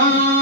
ਨਾਮ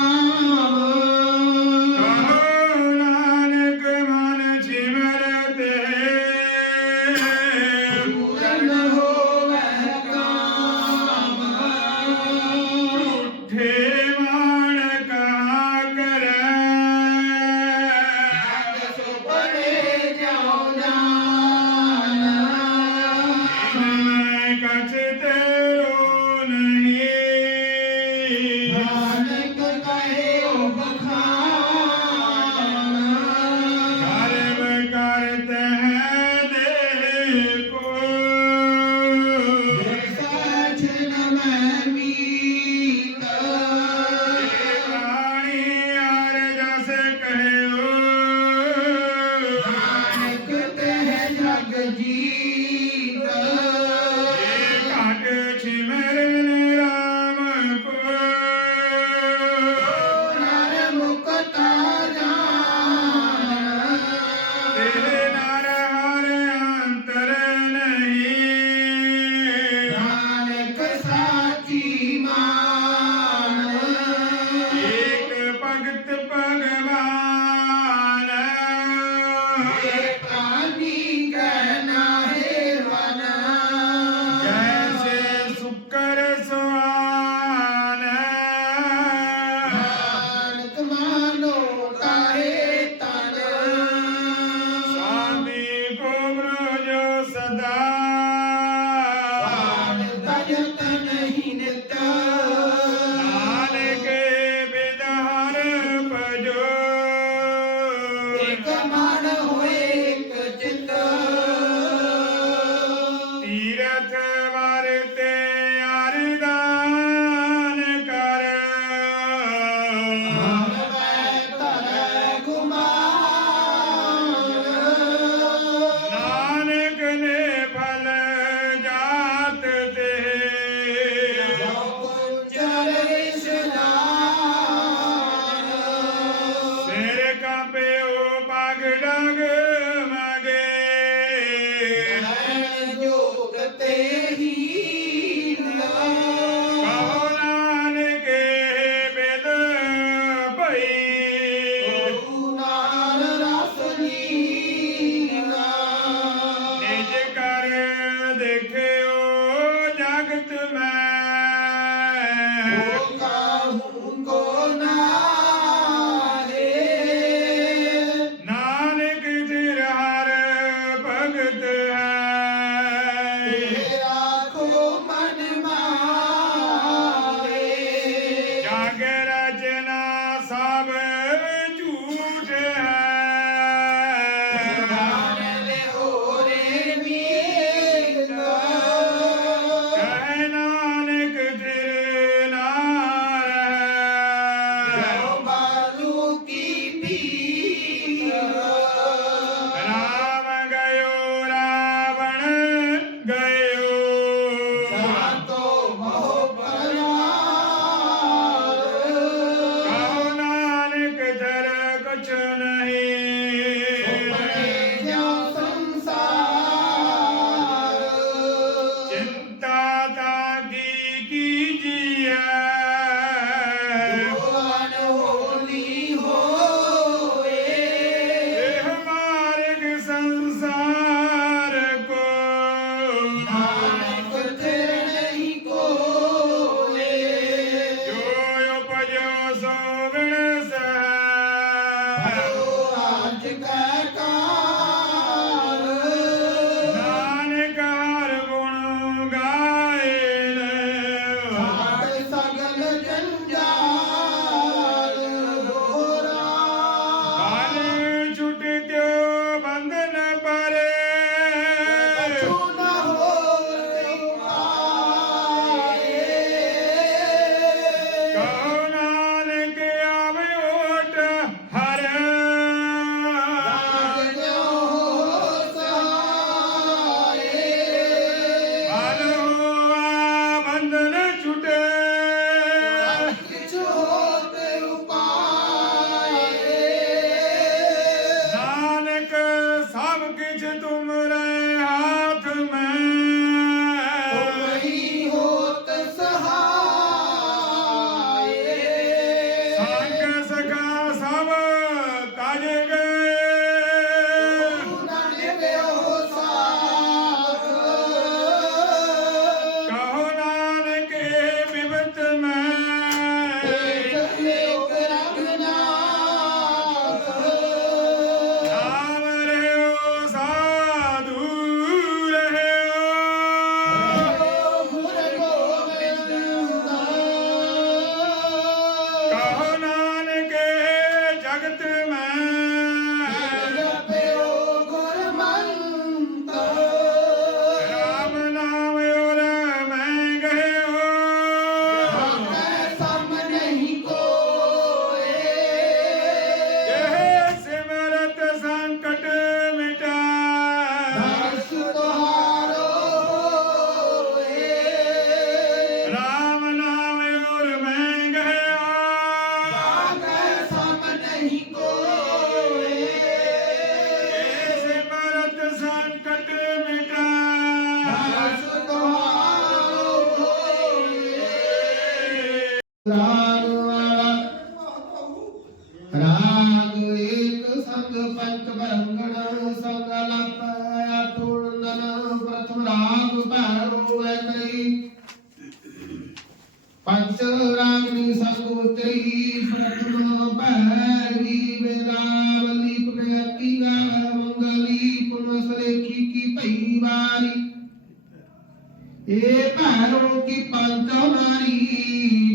ਇਹ ਭੈਰੋ ਕੀ ਪੰਚ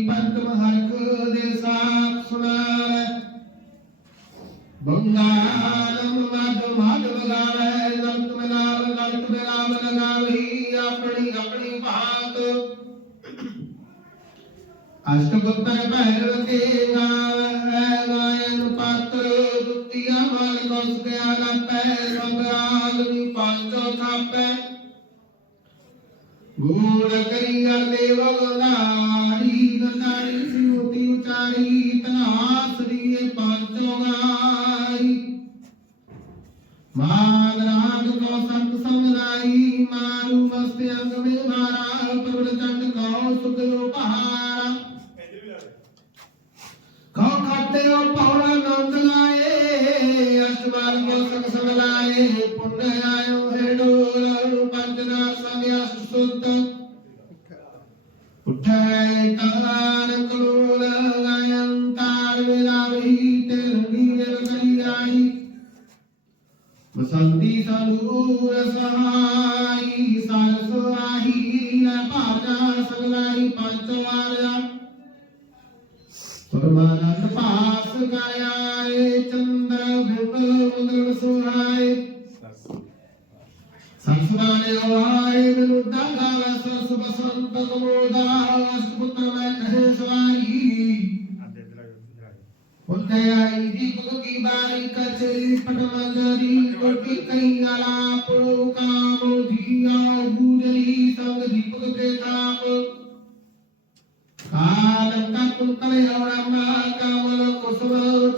ਪੰਚਮ ਹਰਖ ਦੇ ਸਾਖ ਸੁਣਾਵੇ। ਬੰਗਾਲਮ ਮਦ ਮਦ ਬਗਾਵੇ ਲਲਤ ਮਿਲਾਵ ਲਲਤ ਮਿਲਾਵ ਲਗਾਵੀ, ਆਪਣੀ ਆਪਣੀ ਭਾਤ ਅਸ਼ਟਪੁੱਤਰ ਭੈਰਵ ਕੇ ਗਾਵੇ ਗੂੜ ਕਰੀਆ ਦੇਵ ਗਨਾਰੀ ਗਨਾਰੀ ਸਿਉਤੀ ਉਚਾਰੀ, ਤਨਾਸ ਰੀਏ ਪੰਚੋ ਗਾਈ। ਮਾਨ ਰਾਗ ਕੋ ਸੰਤ ਸੰਗ ਲਾਈ ਮਾਰੂ ਮਸਤ ਅੰਗ ਮੇ ਮਾਰਾ ਚੰਡ ਕੋ ਸੁਖ ਲੋ ਪਹਾਰਾ ਕੋ ਖਾਤੇ ਓ ਪੌੜਾ ਨੰਦ ਲਾਏ ਅਸ਼ਮਾਲ ਕੋ ਸੰਗ ਸੰਗ ਲਾਏ, ਪੁੰਨ ਆਇਓ ਹੈ ਡੋਲ ਪੰਜਨਾ ਸੰਿਆ ਸੁਤ। ਉਠੈ ਤਾਨ ਕਲੋਲ ਗਾਇਨ ਤਾਲ ਵਿਲਾਵੀ ਤੇ ਰੰਗੀ ਜਲ ਕਰੀ ਆਈ। ਬਸੰਤੀ ਸੰਦੂਰ ਸਹਾਈ ਸਰਸ ਆਹੀ ਲੈ ਭਾਜਾ ਸਗਲਾਈ ਪੰਜ ਵਾਰਿਆ ਪਰਮਾਨੰਦ ਪਾਸ ਗਾਇਆ ਚੰਦਰ ਬਿੰਬ ਮੁੰਦਰ ਸੁਹਾਏ। ਸੰਸਦਾਨੇ ਆਏ ਬਿਨੁਦਾ ਗਾਵੇ ਸਰਸ ਬਸੰਤ ਕਮੋਦਾ ਅਸਪੁੱਤਰ ਮੈਂ ਕਹੇ ਸਵਾਰੀ। ਉੱਤੇ ਆਈ ਦੀਪਕ ਕੀ ਬਾਰੀ ਕਚਰੀ ਪਟਮੰਦਰੀ ਕੋਟੀ ਕਈ ਆਲਾਪ ਕਾਮ ਧੀਆ। ਕਾਲੰਕਾ ਕੁੰਕਲੇ ਔਰਮਾ ਕਮਲ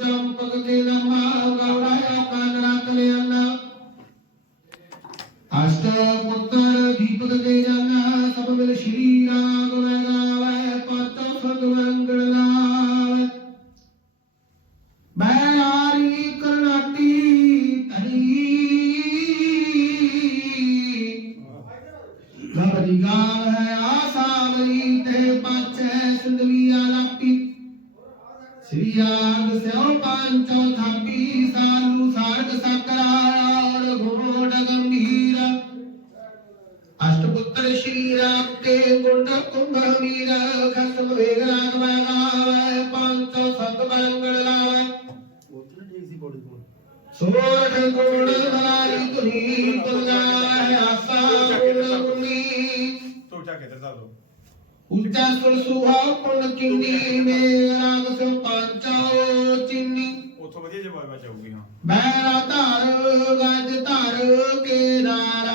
ਉੱਚਾ ਸੁਰ ਸੁਹਾ ਪੁੰਨ ਕਿੰਨੀ ਮੇ ਰਾਗ ਸੋ ਪਾਚਾਓ ਚਿੰਨੀ। ਉਥੋਂ ਵਧੀਆ ਜਵਾਬ ਬਚਾਉਗੀ ਹਾਂ ਬੈਰਾ ਧਰ ਗਜ ਧਰ ਕੇ ਨਾਰਾ।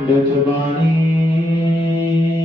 ਵਿੱਚ ਬਾਣੀ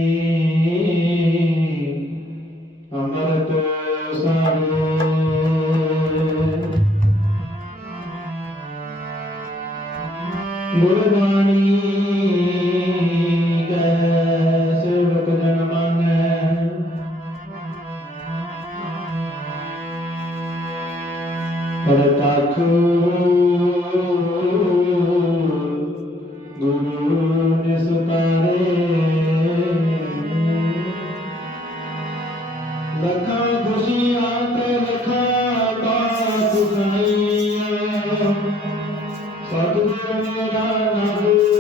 Senhor,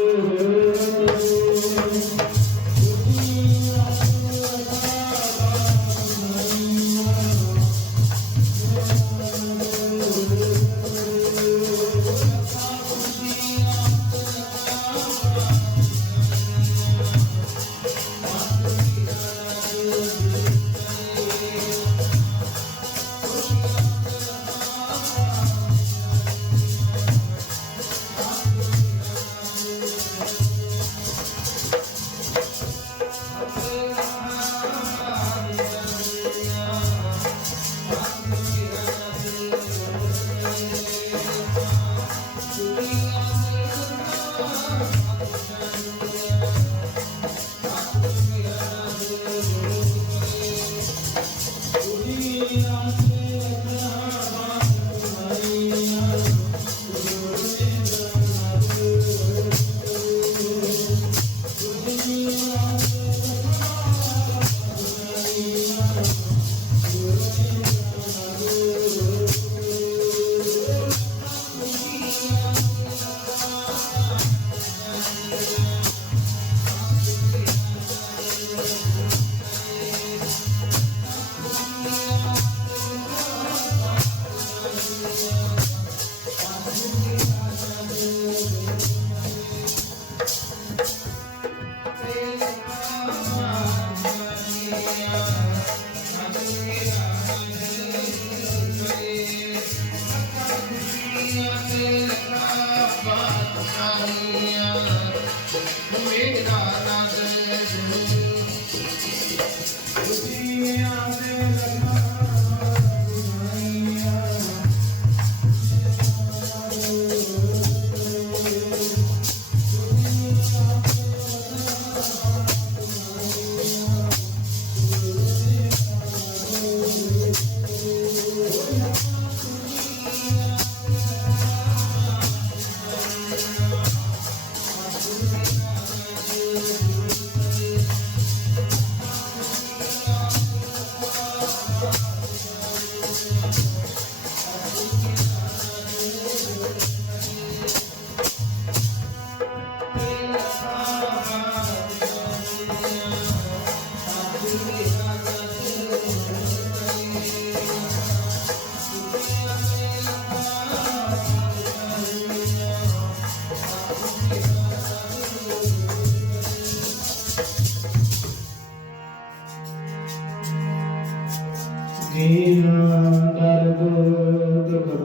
ਨਾਮ ਕਰ ਦੁਖ